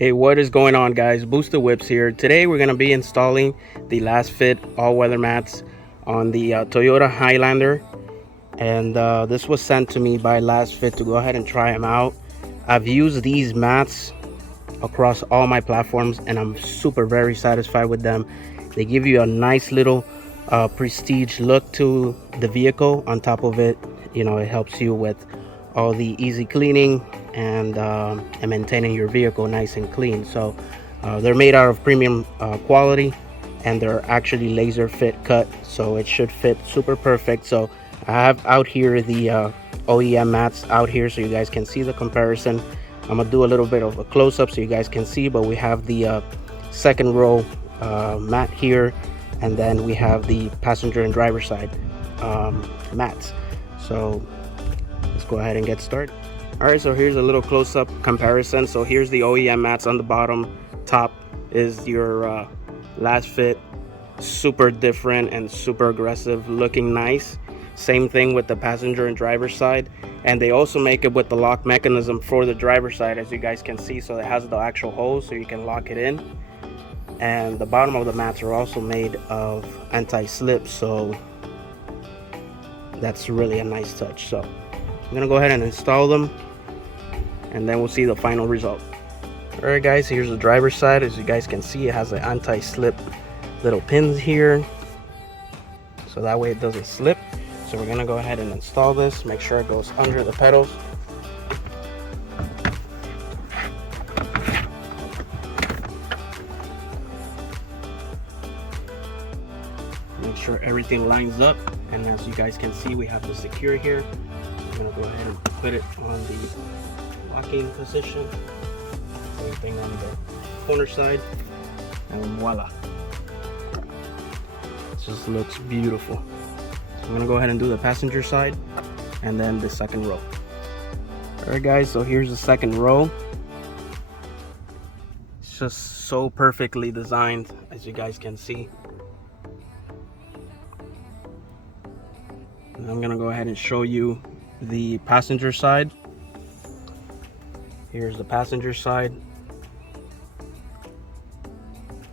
Hey, what is going on, guys? Booster Whips here. Today we're going to be installing the Lasfit all-weather mats on the Toyota Highlander, and this was sent to me by Lasfit to go ahead and try them out. I've used these mats across all my platforms and I'm very satisfied with them. They give you a nice little prestige look to the vehicle. On top of it, you know, it helps you with all the easy cleaning and maintaining your vehicle nice and clean. So they're made out of premium quality, and they're actually laser fit cut, so it should fit super perfect. So I have out here the OEM mats out here so you guys can see the comparison. I'm gonna do a little bit of a close-up so you guys can see, but we have the second row mat here, and then we have the passenger and driver side mats. So let's go ahead and get started. All right, so here's a little close-up comparison. So here's the OEM mats on the bottom. Top is your Lasfit, super different and super aggressive, looking nice. Same thing with the passenger and driver side, and they also make it with the lock mechanism for the driver side, as you guys can see. So it has the actual hose so you can lock it in, and the bottom of the mats are also made of anti-slip, so that's really a nice touch. So I'm gonna go ahead and install them, and then we'll see the final result. All right, guys, here's the driver's side. As you guys can see, it has the anti-slip little pins here, so that way it doesn't slip. So we're gonna go ahead and install this. Make sure it goes under the pedals. Make sure everything lines up, and as you guys can see, we have the secure here. I'm gonna go ahead and put it on the locking position. Same thing on the corner side, and voila, it just looks beautiful. So I'm gonna go ahead and do the passenger side and then the second row. All right, guys, so here's the second row. It's just so perfectly designed, as you guys can see. And I'm gonna go ahead and show you the passenger side. Here's the passenger side.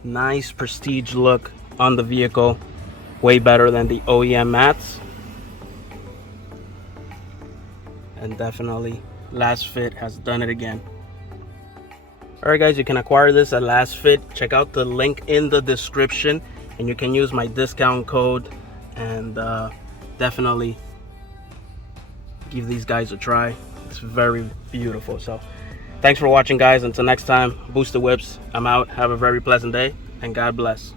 Nice prestige look on the vehicle, way better than the OEM mats, and definitely Lasfit has done it again. All right, guys, you can acquire this at Lasfit. Check out the link in the description, and you can use my discount code, and definitely give these guys a try. It's very beautiful. So thanks for watching, guys. Until next time, Booster Whips, I'm out. Have a very pleasant day, and God bless.